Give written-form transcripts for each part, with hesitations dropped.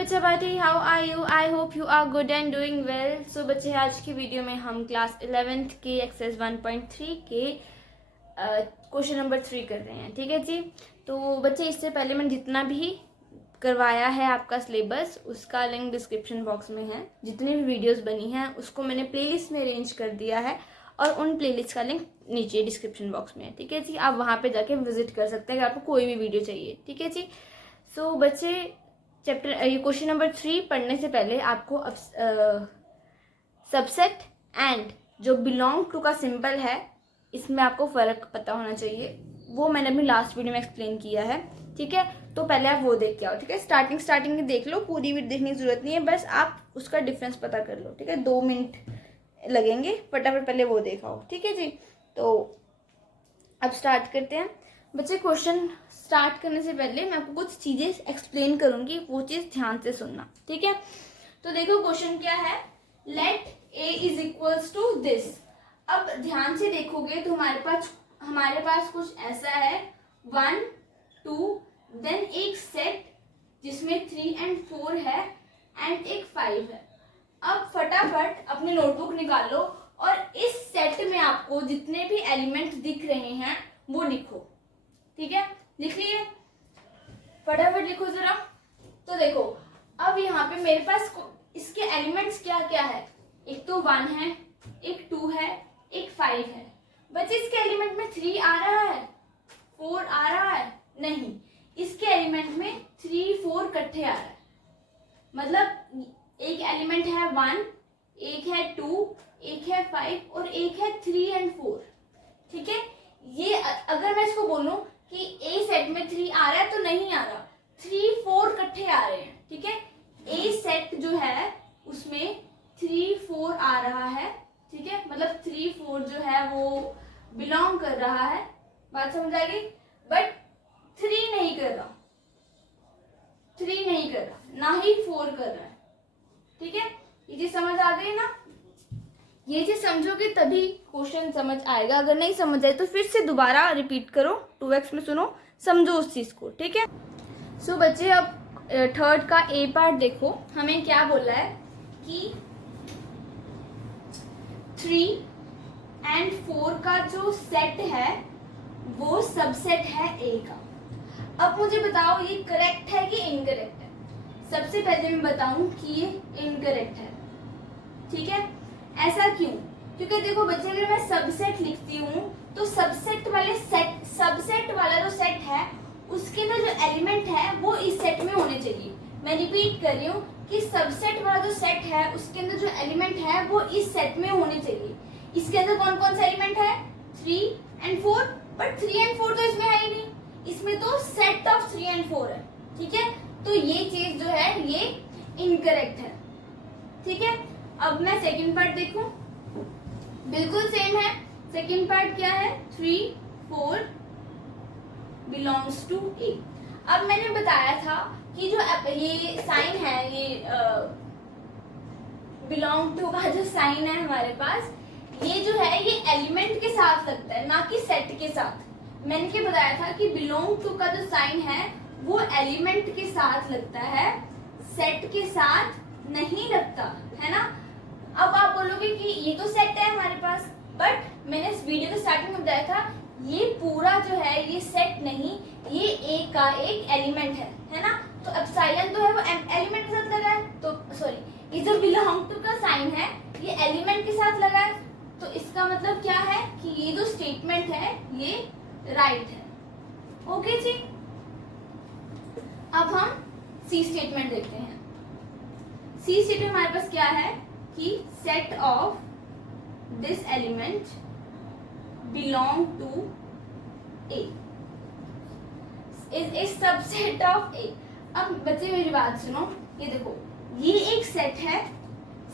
बच्चा बाटी, how are you? I hope you are good and doing well. So बच्चे, आज की वीडियो में हम क्लास 11th के एक्सरसाइज 1.3 के क्वेश्चन नंबर 3 कर रहे हैं। ठीक है जी। तो बच्चे, इससे पहले मैंने जितना भी करवाया है आपका सिलेबस, उसका लिंक डिस्क्रिप्शन बॉक्स में है। जितनी भी वीडियोस बनी हैं उसको मैंने प्लेलिस्ट में अरेंज कर दिया है और उन प्लेलिस्ट का लिंक नीचे डिस्क्रिप्शन बॉक्स में है। ठीक है जी, आप वहाँ पे जाके विजिट कर सकते हैं अगर आपको कोई भी वीडियो चाहिए। ठीक है जी। सो बच्चे, चैप्टर ये क्वेश्चन नंबर 3 पढ़ने से पहले आपको अब सबसेट एंड जो बिलोंग टू का सिंबल है, इसमें आपको फ़र्क पता होना चाहिए। वो मैंने अपनी लास्ट वीडियो में एक्सप्लेन किया है। ठीक है, तो पहले आप वो देख के आओ। ठीक है, स्टार्टिंग में देख लो, पूरी वीडियो देखने की ज़रूरत नहीं है, बस आप उसका डिफरेंस पता कर लो। ठीक है, 2 मिनट लगेंगे, फटाफट पहले वो देखाओ। ठीक है जी। तो अब स्टार्ट करते हैं बच्चे। क्वेश्चन स्टार्ट करने से पहले मैं आपको कुछ चीज़ें एक्सप्लेन करूंगी, वो चीज़ ध्यान से सुनना। ठीक है, तो देखो क्वेश्चन क्या है। Let a is equals to this. अब ध्यान से देखोगे तो हमारे पास कुछ ऐसा है 1 2, देन एक सेट जिसमें 3 and 4 है एंड एक 5 है। अब फटाफट अपनी नोटबुक निकालो और इस सेट में आपको जितने भी एलिमेंट दिख रहे हैं वो लिखो। ठीक है, लिख लिए? फटाफट लिखो जरा। तो देखो, अब यहाँ पे मेरे पास इसके एलिमेंट्स क्या क्या है। एक तो 1 है, एक 2 है, एक 5 है। बच्चे, इसके एलिमेंट में 3 आ रहा है, 4 आ रहा है? नहीं, इसके एलिमेंट में 3 4 इकट्ठे आ रहा है। मतलब एक एलिमेंट है 1, एक है 2, एक है 5 और एक है 3 and 4। ठीक है, ये अगर मैं इसको बोलूं कि ए सेट में 3 आ रहा है तो नहीं आ रहा, 3 4 इकट्ठे आ रहे हैं। ठीक है, ए सेट जो है उसमें 3 4 आ रहा है। ठीक है, मतलब 3 4 जो है वो बिलोंग कर रहा है। बात समझ आ गई? बट 3 नहीं कर रहा, 3 नहीं कर रहा, ना ही 4 कर रहा है। ठीक है, ये चीज समझ आ गई ना? ये चीज समझोगे तभी क्वेश्चन समझ आएगा। अगर नहीं समझ आए तो फिर से दोबारा रिपीट करो, 2x में सुनो, समझो उस चीज को। ठीक है। सो बच्चे, अब थर्ड का ए पार्ट देखो। हमें क्या बोला है कि 3 and 4 का जो सेट है वो सबसेट है ए का। अब मुझे बताओ ये करेक्ट है कि इनकरेक्ट है। सबसे पहले मैं बताऊं कि ये इनकरेक्ट है। ठीक है, ऐसा क्यों? क्योंकि देखो बच्चे, अगर मैं सबसेट लिखती हूँ तो सबसेट वाला जो सेट है उसके अंदर जो एलिमेंट है वो इस सेट में होने चाहिए। मैं रिपीट कर रही हूँ कि सबसेट वाला जो सेट है उसके अंदर जो एलिमेंट है वो इस सेट में होने चाहिए। इसके अंदर कौन कौन सा एलिमेंट है? 3 and 4। बट 3 and 4 तो इसमें है ही नहीं, इसमें तो सेट ऑफ 3 and 4 है। ठीक है, तो ये चीज जो है ये इनकरेक्ट है। ठीक है, अब मैं सेकंड पार्ट देखूं, बिल्कुल सेम है। सेकंड पार्ट क्या है? 3 4 बिलोंग्स टू ए। अब मैंने बताया था कि जो ये साइन है, ये बिलोंग टू का जो साइन है हमारे पास, ये जो है ये एलिमेंट के साथ लगता है, ना कि सेट के साथ। मैंने क्या बताया था कि बिलोंग टू का जो साइन है वो एलिमेंट के साथ लगता है, सेट के साथ नहीं लगता है ना। अब आप बोलोगे कि ये तो सेट है हमारे पास, बट मैंने इस वीडियो के स्टार्टिंग में बताया था ये पूरा जो है ये सेट नहीं, ये ए का एक एलिमेंट है ना। तो एप्सिलॉन तो है वो एलिमेंट के साथ लगा है, तो सॉरी, ये जो बिलोंग टू का साइन है ये एलिमेंट के साथ लगा है। तो इसका मतलब क्या है कि ये जो स्टेटमेंट है ये राइट है। ओके जी। अब हम सी स्टेटमेंट देखते हैं। सी स्टेटमेंट हमारे पास क्या है कि set of this element belong to A is A subset of A. अब बच्चे मेरी बात सुनो, ये देखो ये एक सेट है,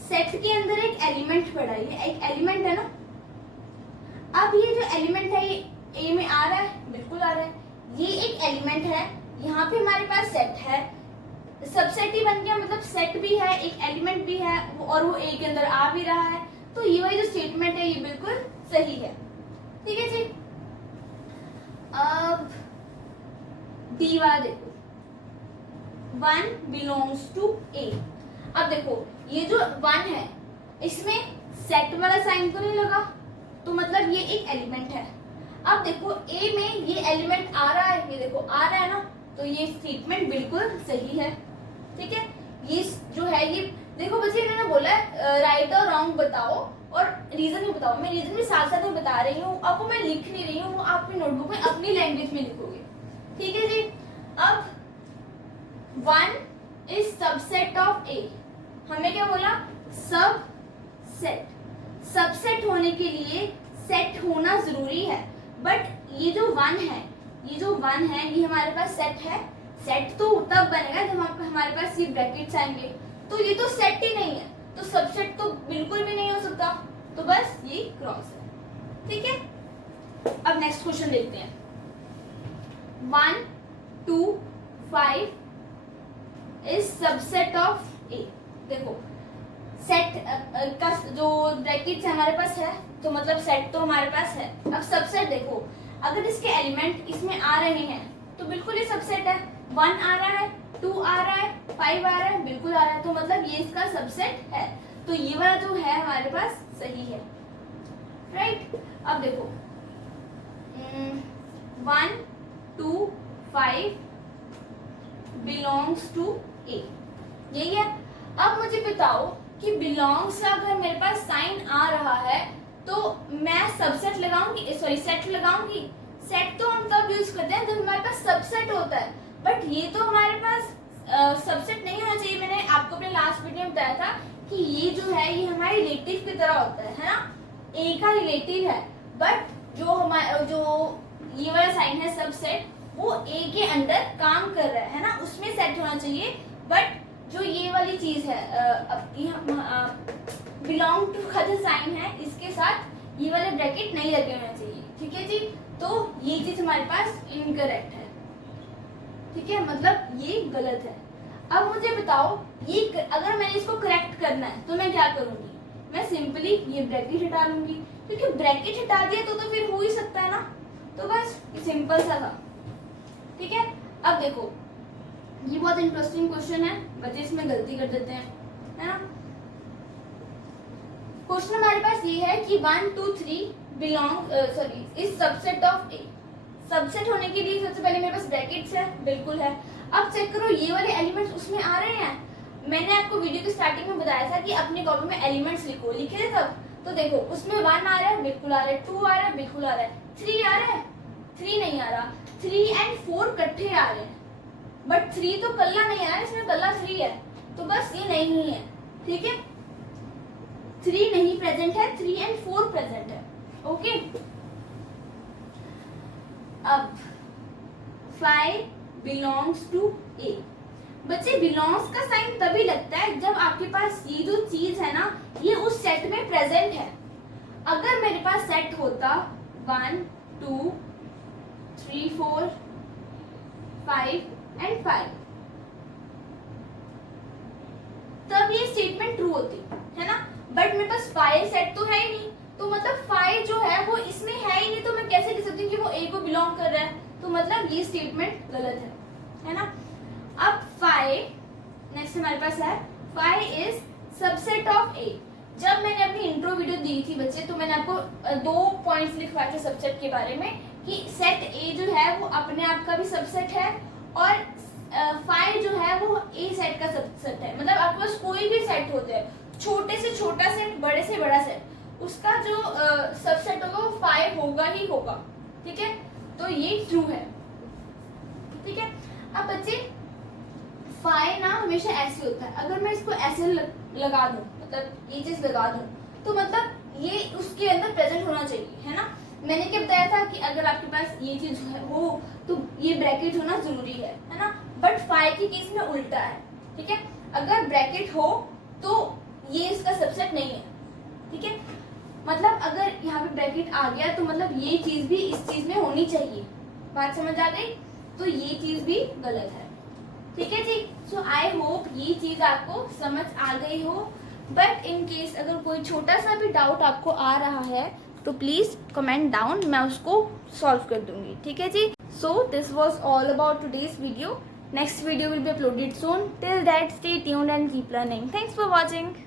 सेट के अंदर एक एलिमेंट पड़ा है, ये एक एलिमेंट है ना। अब ये जो एलिमेंट है ये ए में आ रहा है, बिल्कुल आ रहा है, ये एक एलिमेंट है। यहाँ पे हमारे पास सेट है, सबसेट ही बन गया, मतलब सेट भी है, एक एलिमेंट भी है और वो ए के अंदर आ भी रहा है। तो ये वाली जो स्टेटमेंट है ये बिल्कुल सही है। ठीक है जी। अब डी वाला देखो, 1 बिलोंग्स टू ए। अब देखो ये जो 1 है इसमें सेट वाला साइन तो नहीं लगा, तो मतलब ये एक एलिमेंट है। अब देखो ए में ये एलिमेंट आ रहा है, ये देखो आ रहा है ना, तो ये स्टेटमेंट बिल्कुल सही है। ठीक है, ये जो है ये देखो बच्चे मैंने बोला है राइट और रॉन्ग बताओ और रीजन भी बताओ। मैं रीजन भी साथ साथ में बता रही हूँ, अब वो मैं लिख नहीं रही हूँ, वो आपकी नोटबुक में अपनी लैंग्वेज में लिखोगे। ठीक है जी। अब 1 इज सबसेट ऑफ ए, हमें क्या बोला, सब सेट। सबसेट होने के लिए सेट होना जरूरी है, बट ये जो 1 है, ये जो 1 है ये हमारे पास सेट है। सेट तो तब बनेगा जब हमारे पास ये ब्रैकेट्स आएंगे, तो ये तो सेट ही नहीं है, तो सबसेट तो बिल्कुल भी नहीं हो सकता, तो बस ये क्रॉस है। ठीक है, अब नेक्स्ट क्वेश्चन देखते हैं। 1 2 5 इज सबसेट ऑफ ए। देखो सेट का जो ब्रैकेट्स हमारे पास है, तो मतलब सेट तो हमारे पास है। अब सबसेट देखो, अगर इसके एलिमेंट इसमें आ रहे हैं तो बिल्कुल ये सबसेट है। 1 आ रहा है, 2 आ रहा है, 5 आ रहा है, बिल्कुल आ रहा है, तो मतलब ये इसका सबसेट है। तो ये वाला जो है हमारे पास सही है, राइट। अब देखो 1 2 5 बिलोंग्स टू ए, यही है। अब मुझे बताओ कि बिलोंग्स का अगर मेरे पास साइन आ रहा है तो मैं सबसेट लगाऊंगी, सॉरी सेट लगाऊंगी। सेट तो हम तब यूज करते हैं जब हमारे पास सबसेट होता है, बट ये तो हमारे पास सबसेट नहीं होना चाहिए। मैंने आपको अपने लास्ट वीडियो में बताया था कि ये जो है ये हमारे रिलेटिव की तरह होता है ना, ए का रिलेटिव है, बट जो हमारा जो ये वाला साइन है सबसेट, वो ए के अंदर काम कर रहा है ना, उसमें सेट होना चाहिए। बट जो ये वाली चीज है बिलोंग टू का जो साइन है, इसके साथ ये वाले ब्रैकेट नहीं लगे होने चाहिए। ठीक है जी, तो ये चीज हमारे पास इनकरेक्ट है। ठीक है, मतलब ये गलत है। अब मुझे बताओ ये अगर मैंने इसको करेक्ट करना है तो मैं क्या करूंगी, मैं सिंपली ये ब्रैकेट हटा लूंगी, क्योंकि ब्रैकेट हटा दिया तो फिर हो ही सकता है ना, तो बस सिंपल सा था। ठीक है, अब देखो ये बहुत इंटरेस्टिंग क्वेश्चन है, बच्चे इसमें गलती कर देते हैं, है ना। क्वेश्चन हमारे पास ये है कि 1 2 3 belong is subset of A. Subset होने के लिए सबसे पहले मेरे पास ब्रैकेट्स है, बिल्कुल है। अब चेक करो ये वाले एलिमेंट्स उसमें आ रहे हैं। मैंने आपको वीडियो की स्टार्टिंग में बताया था कि अपनी कॉपी में एलिमेंट्स लिखो, लिखे थे तब। तो देखो उसमें 1 आ रहा है, बिल्कुल आ रहा है, 2 आ रहा है, बिल्कुल आ रहा है, 3 आ रहा है, 3 नहीं आ रहा, 3 एंड 4 इकट्ठे आ रहे हैं, बट 3 तो कल्ला नहीं आ रहा है, इसमें कल्ला 3 है, तो बस ये नहीं है। ठीक है, 3 नहीं प्रेजेंट है, 3 एंड 4 प्रेजेंट है। ओके, अब 5 बिलोंग्स टू ए। बच्चे बिलोंग्स का साइन तभी लगता है जब आपके पास ये जो चीज है ना ये उस सेट में प्रेजेंट है। अगर मेरे पास सेट होता 1 2 3 4 5 एंड 5, तब ये स्टेटमेंट ट्रू होती है ना, बट मेरे पास 5 सेट तो है ही नहीं, तो मतलब 5 जो है वो इसमें है ही नहीं, तो मैं कैसे कह सकती हूँ कि वो ए को बिलोंग कर रहा है, तो मतलब ये स्टेटमेंट गलत है ना। अब 5 नेक्स्ट हमारे पास है 5 इज सबसेट ऑफ ए। जब मैंने अपनी इंट्रो वीडियो दी थी बच्चे, तो मैंने आपको 2 पॉइंट्स लिखवाए थे सबसेट के बारे में, कि सेट ए जो है वो अपने आप का भी सबसेट है, और 5 जो है वो ए सेट का सबसेट है। मतलब आपके पास कोई भी सेट होता है, छोटे से छोटा सेट, बड़े से बड़ा सेट, उसका जो सबसेट होगा वो 5 होगा ही होगा। ठीक है, तो ये ट्रू है। ठीक है, अब बच्चे 5 ना हमेशा ऐसे होता है, अगर मैं इसको ऐसे लगा दूं, मतलब ये चीज लगा दूं, तो मतलब ये उसके अंदर प्रेजेंट होना चाहिए, है ना। मैंने क्या बताया था कि अगर आपके पास ये चीज हो तो ये ब्रैकेट होना जरूरी है ना, बट 5 के केस में उल्टा है। ठीक है, अगर ब्रैकेट हो तो ये इसका सबसेट नहीं है। ठीक है, मतलब अगर यहाँ पे ब्रैकेट आ गया तो मतलब ये चीज भी इस चीज में होनी चाहिए। बात समझ आ गई, तो ये चीज भी गलत है। ठीक है जी, सो आई होप ये चीज आपको समझ आ गई हो, बट इन केस अगर कोई छोटा सा भी डाउट आपको आ रहा है तो प्लीज कमेंट डाउन, मैं उसको सॉल्व कर दूंगी। ठीक है जी, so this was all about today's video. Next video will be uploaded soon. Till that, stay tuned and keep learning. Thanks for watching.